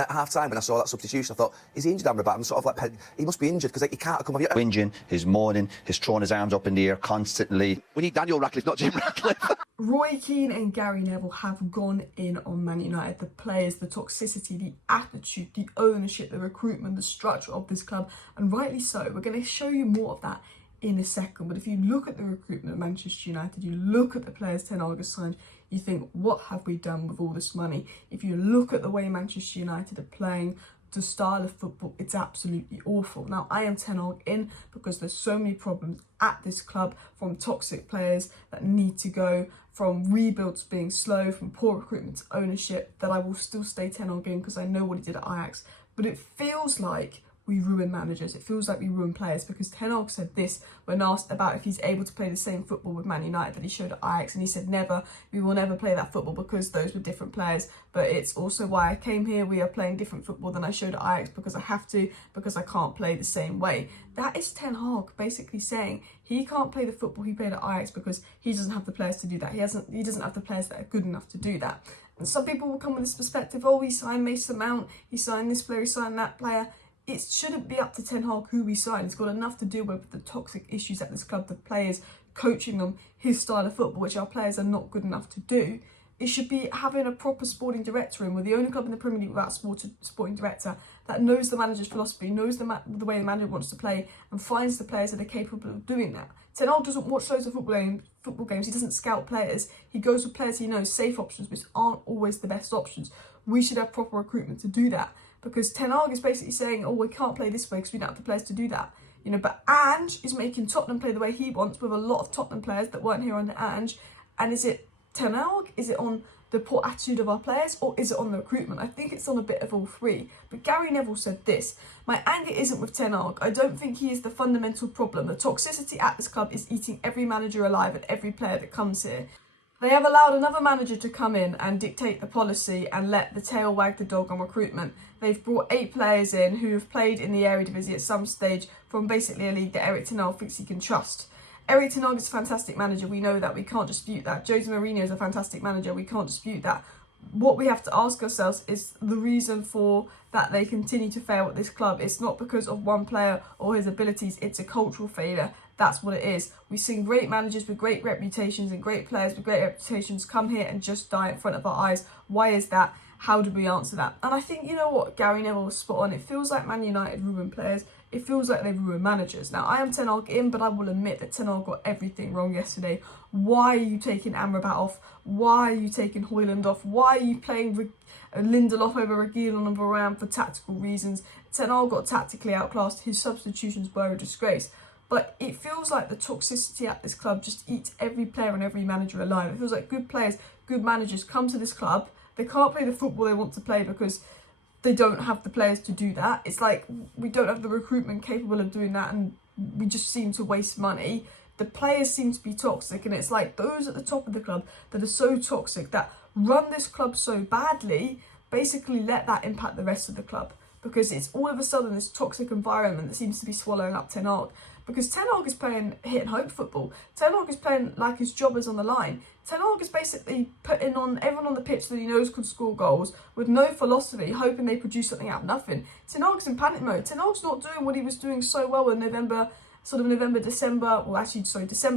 At half-time, when I saw that substitution, I thought, is he injured, Amrabat? I'm sort of like, he must be injured, because he can't come off. Whinging, he's moaning, he's throwing his arms up in the air constantly. We need Daniel Radcliffe, not Jim Radcliffe. Roy Keane and Gary Neville have gone in on Man United. The players, the toxicity, the attitude, the ownership, the recruitment, the structure of this club, and rightly so. We're going to show you more of that in a second. But if you look at the recruitment of Manchester United, you look at the players Ten Hag has signed, you think, what have we done with all this money? If you look at the way Manchester United are playing, the style of football, it's absolutely awful. Now, I am Ten Hag in because there's so many problems at this club, from toxic players that need to go, from rebuilds being slow, from poor recruitment to ownership, that I will still stay Ten Hag in because I know what he did at Ajax. But it feels like we ruin managers. It feels like we ruin players, because Ten Hag said this when asked about if he's able to play the same football with Man United that he showed at Ajax, and he said never, we will never play that football because those were different players, but it's also why I came here. We are playing different football than I showed at Ajax because I have to, because I can't play the same way. That is Ten Hag basically saying he can't play the football he played at Ajax because he doesn't have the players to do that. He doesn't have the players that are good enough to do that. And some people will come with this perspective, oh, he signed Mason Mount, he signed this player, he signed that player. It shouldn't be up to Ten Hag who we sign. It's got enough to do with the toxic issues at this club, the players, coaching them, his style of football, which our players are not good enough to do. It should be having a proper sporting director in. We're the only club in the Premier League without a sporting director that knows the manager's philosophy, knows the way the manager wants to play, and finds the players that are capable of doing that. Ten Hag doesn't watch loads of football games. He doesn't scout players. He goes with players he knows, safe options, which aren't always the best options. We should have proper recruitment to do that, because Ten Hag is basically saying, oh, we can't play this way because we don't have the players to do that. You know, but Ange is making Tottenham play the way he wants, with a lot of Tottenham players that weren't here under Ange. And is it Ten Hag? Is it on the poor attitude of our players, or is it on the recruitment? I think it's on a bit of all three. But Gary Neville said this: my anger isn't with Ten Hag. I don't think he is the fundamental problem. The toxicity at this club is eating every manager alive and every player that comes here. They have allowed another manager to come in and dictate the policy and let the tail wag the dog on recruitment. They've brought 8 players in who have played in the Eredivisie at some stage, from basically a league that Erik Ten Hag thinks he can trust. Erik Ten Hag is a fantastic manager, we know that, we can't dispute that. Jose Mourinho is a fantastic manager, we can't dispute that. What we have to ask ourselves is the reason for that they continue to fail at this club. It's not because of one player or his abilities, it's a cultural failure. That's what it is. We've seen great managers with great reputations and great players with great reputations come here and just die in front of our eyes. Why is that? How do we answer that? And I think, you know what, Gary Neville was spot on. It feels like Man United ruined players. It feels like they've ruined managers. Now, I am Ten Hag in, but I will admit that Ten Hag got everything wrong yesterday. Why are you taking Amrabat off? Why are you taking Højlund off? Why are you playing Lindelof over Reguilon and Varane for tactical reasons? Ten Hag got tactically outclassed. His substitutions were a disgrace. But it feels like the toxicity at this club just eats every player and every manager alive. It feels like good players, good managers come to this club. They can't play the football they want to play because they don't have the players to do that. It's like we don't have the recruitment capable of doing that, and we just seem to waste money. The players seem to be toxic, and it's like those at the top of the club that are so toxic, that run this club so badly, basically let that impact the rest of the club. Because it's all of a sudden this toxic environment that seems to be swallowing up Ten Hag. Because Ten Hag is playing hit and hope football. Ten Hag is playing like his job is on the line. Ten Hag is basically putting on everyone on the pitch that he knows could score goals with no philosophy, hoping they produce something out of nothing. Ten Hag's in panic mode. Ten Hag's not doing what he was doing so well in December,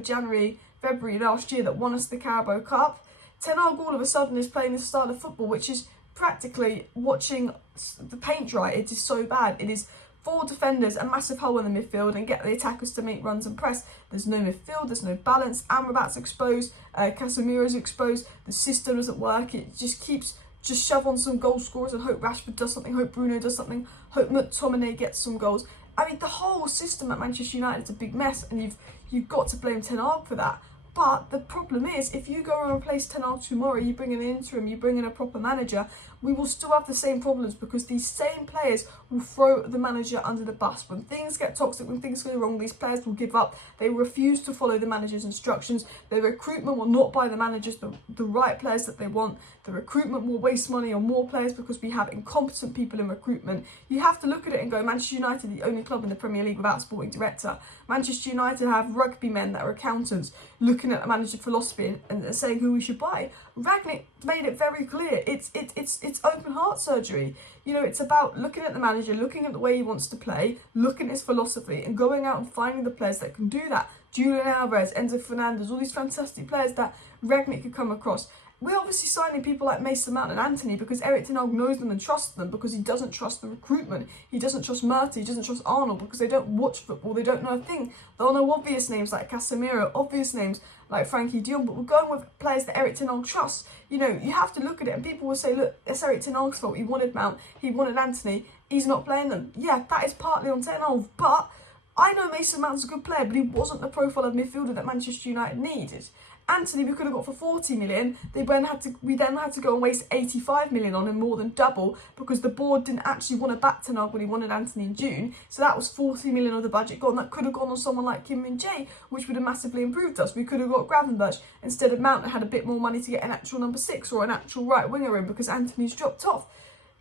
January, February last year that won us the Carabao Cup. Ten Hag all of a sudden is playing this style of football, which is practically watching the paint dry. It is so bad. It is 4 defenders, a massive hole in the midfield, and get the attackers to make runs and press. There's no midfield, there's no balance. Amrabat's exposed, Casemiro's exposed, the system doesn't work. It just keeps shove on some goal scorers and hope Rashford does something, hope Bruno does something, hope McTominay gets some goals. I mean, the whole system at Manchester United is a big mess, and you've got to blame Ten Hag for that. But the problem is, if you go and replace Ten Hag tomorrow, you bring in an interim, you bring in a proper manager, we will still have the same problems, because these same players will throw the manager under the bus. When things get toxic, when things go wrong, these players will give up. They refuse to follow the manager's instructions. Their recruitment will not buy the managers the right players that they want. The recruitment will waste money on more players because we have incompetent people in recruitment. You have to look at it and go, Manchester United are the only club in the Premier League without a sporting director. Manchester United have rugby men that are accountants looking at the manager philosophy and saying who we should buy. Rangnick made it very clear. It's open heart surgery. You know, it's about looking at the manager, looking at the way he wants to play, looking at his philosophy, and going out and finding the players that can do that. Julian Alvarez, Enzo Fernandez, all these fantastic players that Rangnick could come across. We're obviously signing people like Mason Mount and Antony because Erik Ten Hag knows them and trusts them, because he doesn't trust the recruitment. He doesn't trust Murty, he doesn't trust Arnold, because they don't watch football, they don't know a thing. They'll know obvious names like Casemiro, obvious names like Frankie de Jong, but we're going with players that Erik Ten Hag trusts. You know, you have to look at it, and people will say, look, it's Erik Ten Hag's fault. He wanted Mount, he wanted Antony, he's not playing them. Yeah, that is partly on Ten Hag, but I know Mason Mount's a good player, but he wasn't the profile of midfielder that Manchester United needed. Antony we could have got for 40 million. We then had to go and waste 85 million on him, more than double, because the board didn't actually want to back Ten Hag when he wanted Antony in June. So that was 40 million of the budget gone. That could have gone on someone like Kim Min-jae, which would have massively improved us. We could have got Gravenberch instead of Mount, and had a bit more money to get an actual number 6 or an actual right winger in, because Antony's dropped off.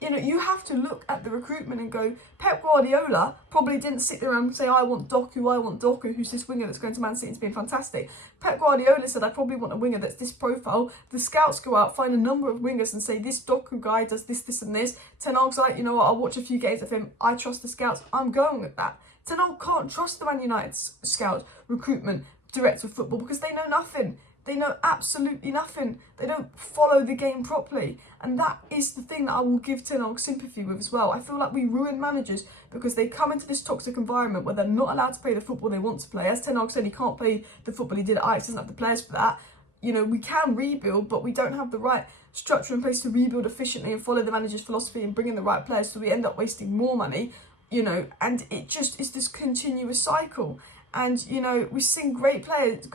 You know, you have to look at the recruitment and go, Pep Guardiola probably didn't sit there and say, I want Doku, who's this winger that's going to Man City and it's been fantastic. Pep Guardiola said, I probably want a winger that's this profile. The scouts go out, find a number of wingers and say, this Doku guy does this, this and this. Ten Hag's like, you know what, I'll watch a few games of him. I trust the scouts. I'm going with that. Ten Hag can't trust the Man United scouts, recruitment, director of football, because they know nothing. They know absolutely nothing. They don't follow the game properly. And that is the thing that I will give Ten Hag sympathy with as well. I feel like we ruin managers because they come into this toxic environment where they're not allowed to play the football they want to play. As Ten Hag said, he can't play the football he did at Ajax, doesn't have the players for that. You know, we can rebuild, but we don't have the right structure in place to rebuild efficiently and follow the manager's philosophy and bring in the right players, so we end up wasting more money, you know, and it just is this continuous cycle. And, you know, we've seen great players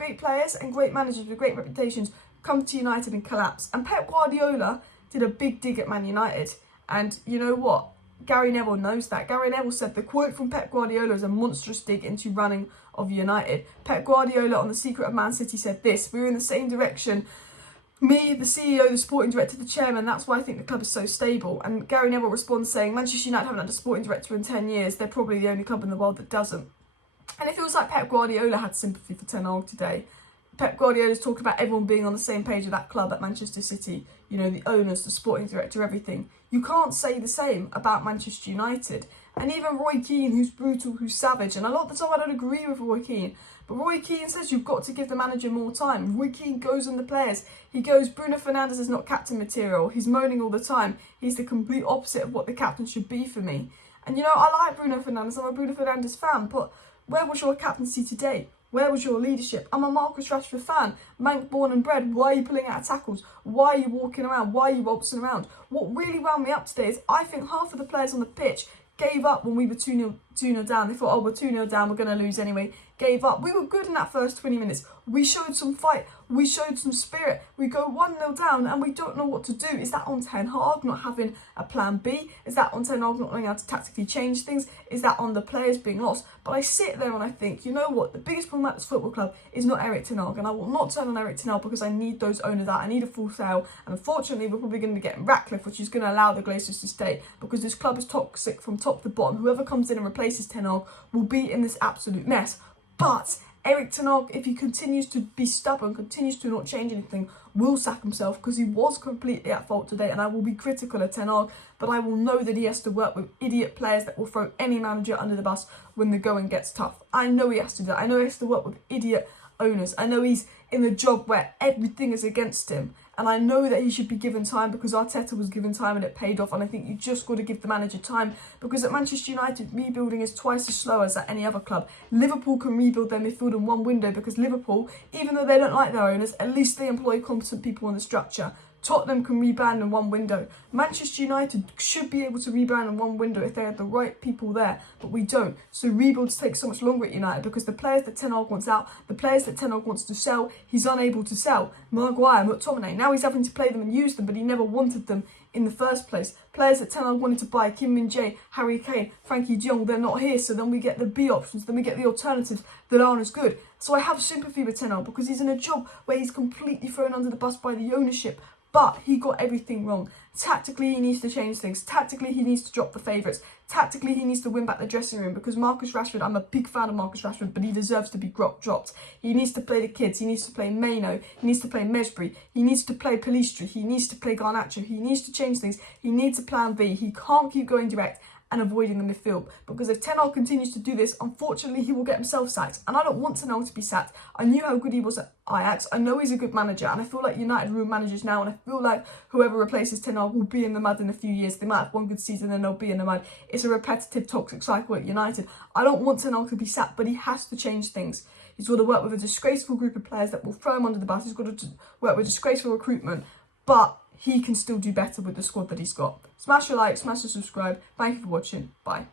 and great managers with great reputations come to United and collapse. And Pep Guardiola did a big dig at Man United. And you know what? Gary Neville knows that. Gary Neville said the quote from Pep Guardiola is a monstrous dig into running of United. Pep Guardiola on The Secret of Man City said this: we're in the same direction. Me, the CEO, the sporting director, the chairman, that's why I think the club is so stable. And Gary Neville responds saying, Manchester United haven't had a sporting director in 10 years. They're probably the only club in the world that doesn't. And it feels like Pep Guardiola had sympathy for Ten Hag today. Pep Guardiola's talking about everyone being on the same page with that club at Manchester City. You know, the owners, the sporting director, everything. You can't say the same about Manchester United. And even Roy Keane, who's brutal, who's savage. And a lot of the time I don't agree with Roy Keane. But Roy Keane says you've got to give the manager more time. Roy Keane goes on the players. He goes, Bruno Fernandes is not captain material. He's moaning all the time. He's the complete opposite of what the captain should be for me. And you know, I like Bruno Fernandes. I'm a Bruno Fernandes fan. But where was your captaincy today? Where was your leadership? I'm a Marcus Rashford fan. Mank born and bred. Why are you pulling out of tackles? Why are you walking around? Why are you waltzing around? What really wound me up today is I think half of the players on the pitch gave up when we were 2-0 down. They thought, oh, we're 2-0 down, we're going to lose anyway. Gave up. We were good in that first 20 minutes. We showed some fight. We showed some spirit. We go 1-0 down and we don't know what to do. Is that on Ten Hag not having a plan B? Is that on Ten Hag not knowing how to tactically change things? Is that on the players being lost? But I sit there and I think, you know what? The biggest problem at this football club is not Erik Ten Hag, and I will not turn on Erik Ten Hag because I need those owners out. I need a full sale, and unfortunately we're probably going to be getting Ratcliffe, which is going to allow the Glazers to stay, because this club is toxic from top to bottom. Whoever comes in and replaces Ten Hag will be in this absolute mess. But Erik Ten Hag, if he continues to be stubborn, continues to not change anything, will sack himself, because he was completely at fault today. And I will be critical of Ten Hag, but I will know that he has to work with idiot players that will throw any manager under the bus when the going gets tough. I know he has to do that. I know he has to work with idiot owners. I know he's in a job where everything is against him. And I know that he should be given time, because Arteta was given time and it paid off. And I think you just got to give the manager time, because at Manchester United, rebuilding is twice as slow as at any other club. Liverpool can rebuild their midfield in one window, because Liverpool, even though they don't like their owners, at least they employ competent people in the structure. Tottenham can rebrand in one window. Manchester United should be able to rebrand in one window if they had the right people there, but we don't. So rebuilds take so much longer at United, because the players that Ten Hag wants out, the players that Ten Hag wants to sell, he's unable to sell. Maguire, McTominay, now he's having to play them and use them, but he never wanted them in the first place. Players that Ten Hag wanted to buy, Kim Min-jae, Harry Kane, Frankie de Jong, they're not here, so then we get the B options, then we get the alternatives that aren't as good. So I have sympathy with Ten Hag, because he's in a job where he's completely thrown under the bus by the ownership, But he got everything wrong. Tactically, he needs to change things. Tactically, he needs to drop the favourites. Tactically, he needs to win back the dressing room, because Marcus Rashford, I'm a big fan of Marcus Rashford, but he deserves to be dropped. He needs to play the kids. He needs to play Maino. He needs to play Mesbury. He needs to play Palistri. He needs to play Garnacho. He needs to change things. He needs a plan B. He can't keep going direct and avoiding the midfield, because if Ten Hag continues to do this, unfortunately he will get himself sacked, and I don't want Ten Hag to be sacked. I knew how good he was at Ajax. I know he's a good manager, and I feel like United room managers now, and I feel like whoever replaces Ten Hag will be in the mud in a few years. They might have one good season and they'll be in the mud. It's a repetitive toxic cycle at United. I don't want Ten Hag to be sacked, but he has to change things. He's got to work with a disgraceful group of players that will throw him under the bus. He's got to work with disgraceful recruitment, but he can still do better with the squad that he's got. Smash your like, smash the subscribe. Thank you for watching. Bye.